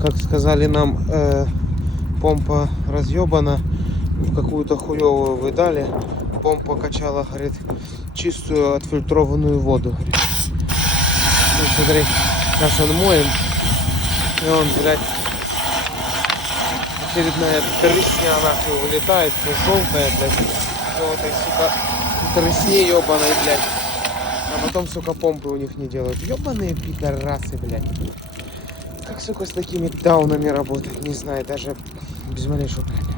как сказали нам, помпа разъебана, какую-то хуевую выдали. Помпа качала, говорит, чистую отфильтрованную воду. Ну, смотри, сейчас он моем, и он, блядь, очередная трясня нахуй вылетает, все желтая, блядь, все этой, сука, трясне ебаной, блядь. А потом, сука, помпы у них не делают. Ебаные пидорасы, блядь. Как, сука, с такими даунами работать, не знаю, даже без малейшего, блядь.